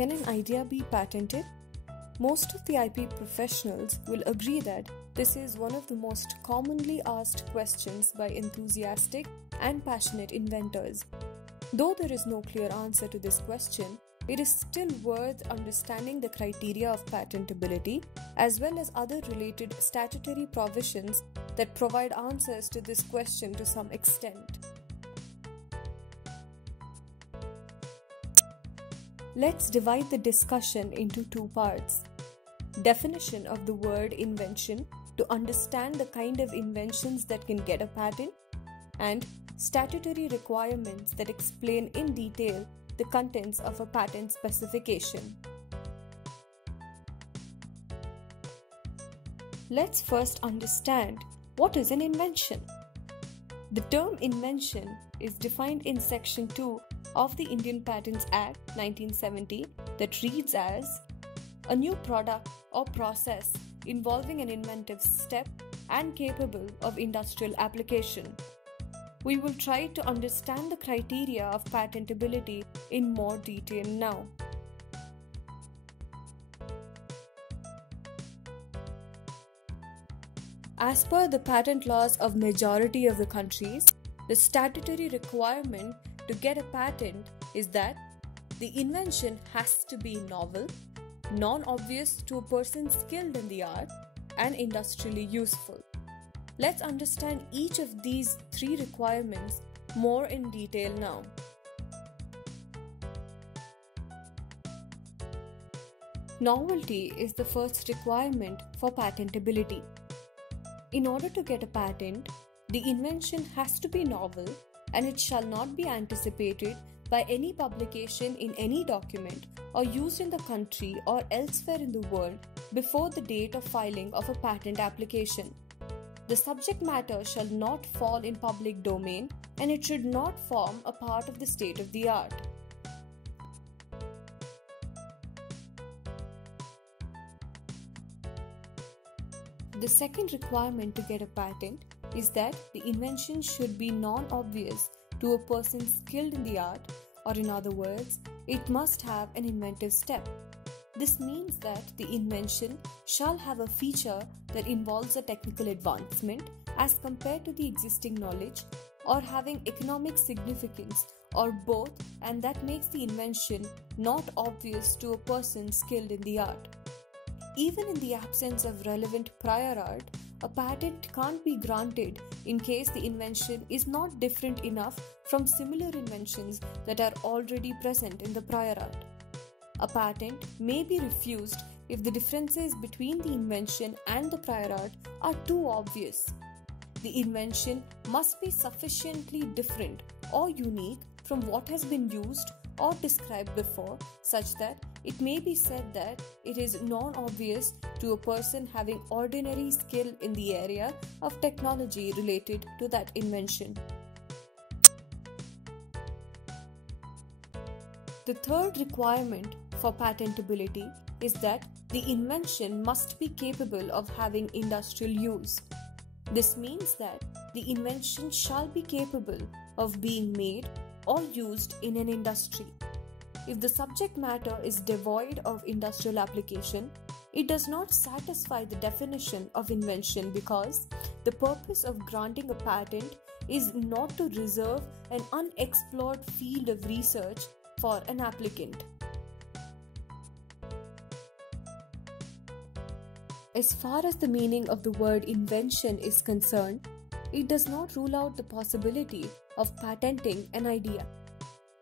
Can an idea be patented? Most of the IP professionals will agree that this is one of the most commonly asked questions by enthusiastic and passionate inventors. Though there is no clear answer to this question, it is still worth understanding the criteria of patentability as well as other related statutory provisions that provide answers to this question to some extent. Let's divide the discussion into two parts. Definition of the word invention to understand the kind of inventions that can get a patent, and statutory requirements that explain in detail the contents of a patent specification. Let's first understand what is an invention. The term invention is defined in Section 2 of the Indian Patents Act 1970 that reads as a new product or process involving an inventive step and capable of industrial application. We will try to understand the criteria of patentability in more detail now. As per the patent laws of majority of the countries, the statutory requirement to get a patent is that the invention has to be novel, non-obvious to a person skilled in the art, and industrially useful. Let's understand each of these three requirements more in detail now. Novelty is the first requirement for patentability. In order to get a patent, the invention has to be novel and it shall not be anticipated by any publication in any document or used in the country or elsewhere in the world before the date of filing of a patent application. The subject matter shall not fall in public domain and it should not form a part of the state of the art. The second requirement to get a patent is that the invention should be non-obvious to a person skilled in the art, or in other words, it must have an inventive step. This means that the invention shall have a feature that involves a technical advancement as compared to the existing knowledge, or having economic significance, or both, and that makes the invention not obvious to a person skilled in the art. Even in the absence of relevant prior art, a patent can't be granted in case the invention is not different enough from similar inventions that are already present in the prior art. A patent may be refused if the differences between the invention and the prior art are too obvious. The invention must be sufficiently different or unique from what has been used or described before, such that it may be said that it is non-obvious to a person having ordinary skill in the area of technology related to that invention. The third requirement for patentability is that the invention must be capable of having industrial use. This means that the invention shall be capable of being made or used in an industry. If the subject matter is devoid of industrial application, it does not satisfy the definition of invention because the purpose of granting a patent is not to reserve an unexplored field of research for an applicant. As far as the meaning of the word invention is concerned, it does not rule out the possibility of patenting an idea.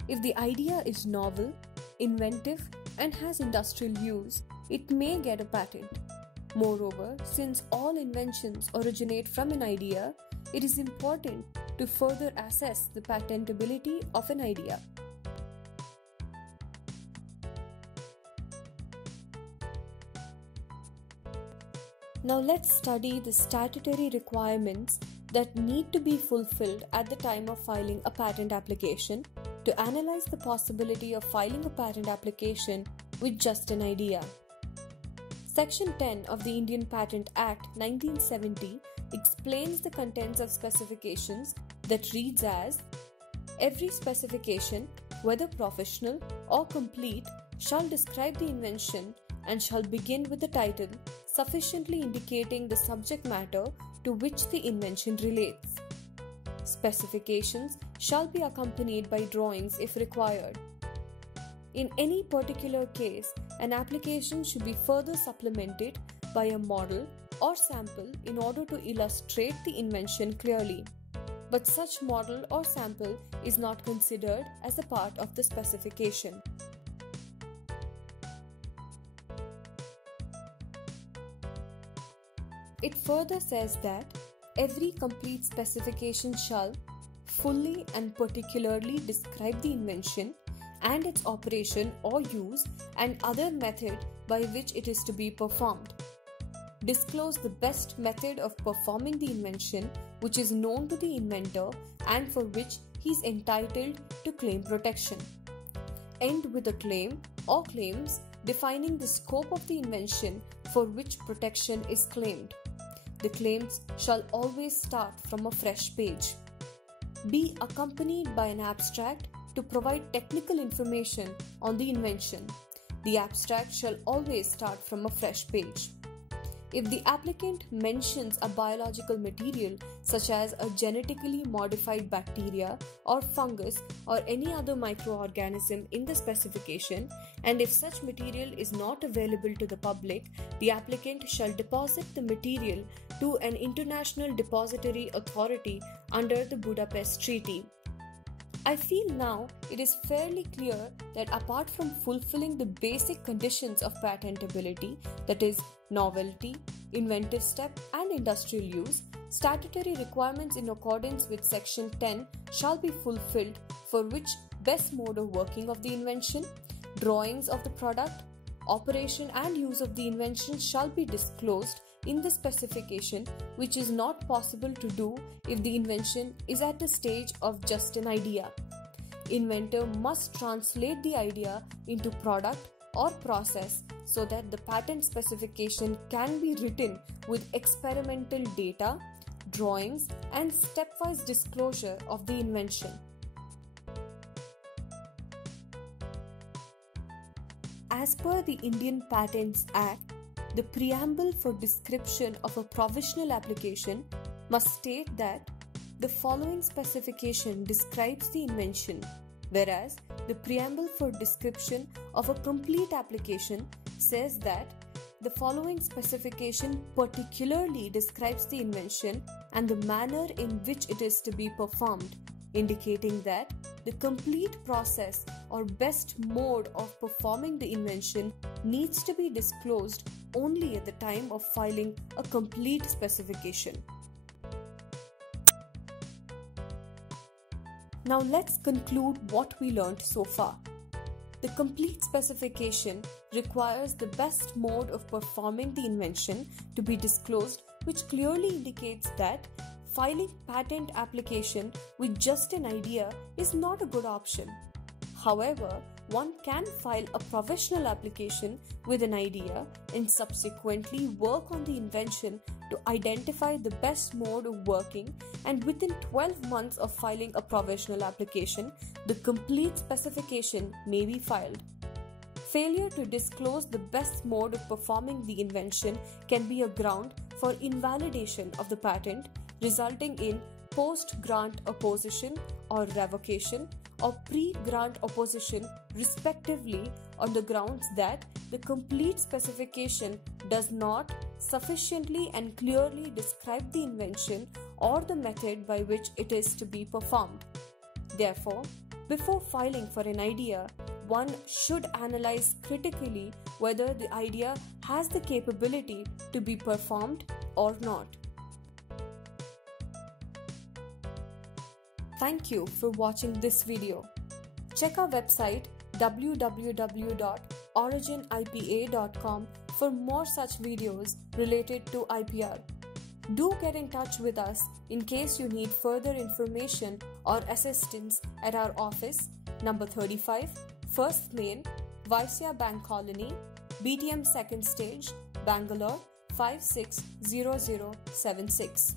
If the idea is novel, inventive, and has industrial use, it may get a patent. Moreover, since all inventions originate from an idea, it is important to further assess the patentability of an idea. Now let's study the statutory requirements that need to be fulfilled at the time of filing a patent application to analyze the possibility of filing a patent application with just an idea. Section 10 of the Indian Patent Act 1970 explains the contents of specifications that reads as, every specification, whether professional or complete, shall describe the invention and shall begin with the title sufficiently indicating the subject matter to which the invention relates. Specifications shall be accompanied by drawings if required. In any particular case, an application should be further supplemented by a model or sample in order to illustrate the invention clearly. But such model or sample is not considered as a part of the specification. It further says that every complete specification shall fully and particularly describe the invention and its operation or use and other method by which it is to be performed. Disclose the best method of performing the invention which is known to the inventor and for which he is entitled to claim protection. End with a claim or claims defining the scope of the invention for which protection is claimed. The claims shall always start from a fresh page. Be accompanied by an abstract to provide technical information on the invention. The abstract shall always start from a fresh page. If the applicant mentions a biological material such as a genetically modified bacteria or fungus or any other microorganism in the specification, and if such material is not available to the public, the applicant shall deposit the material to an international depository authority under the Budapest Treaty. I feel now it is fairly clear that apart from fulfilling the basic conditions of patentability, that is, novelty, inventive step, and industrial use, statutory requirements in accordance with Section 10 shall be fulfilled, for which best mode of working of the invention, drawings of the product, operation and use of the invention shall be disclosed in the specification, which is not possible to do if the invention is at a stage of just an idea. Inventor must translate the idea into product or process so that the patent specification can be written with experimental data, drawings, and stepwise disclosure of the invention. As per the Indian Patents Act, the preamble for description of a provisional application must state that the following specification describes the invention, whereas the preamble for description of a complete application says that the following specification particularly describes the invention and the manner in which it is to be performed, indicating that the complete process or best mode of performing the invention needs to be disclosed only at the time of filing a complete specification. Now let's conclude what we learned so far. The complete specification requires the best mode of performing the invention to be disclosed, which clearly indicates that filing patent application with just an idea is not a good option. However, one can file a provisional application with an idea and subsequently work on the invention to identify the best mode of working, and within 12 months of filing a provisional application, the complete specification may be filed. Failure to disclose the best mode of performing the invention can be a ground for invalidation of the patent, resulting in post-grant opposition or revocation or pre-grant opposition respectively, on the grounds that the complete specification does not sufficiently and clearly describe the invention or the method by which it is to be performed. Therefore, before filing for an idea, one should analyze critically whether the idea has the capability to be performed or not. Thank you for watching this video. Check our website www.originipa.com for more such videos related to IPR. Do get in touch with us in case you need further information or assistance at our office, number 35, First Lane, Vaisya Bank Colony, BTM Second Stage, Bangalore 560076.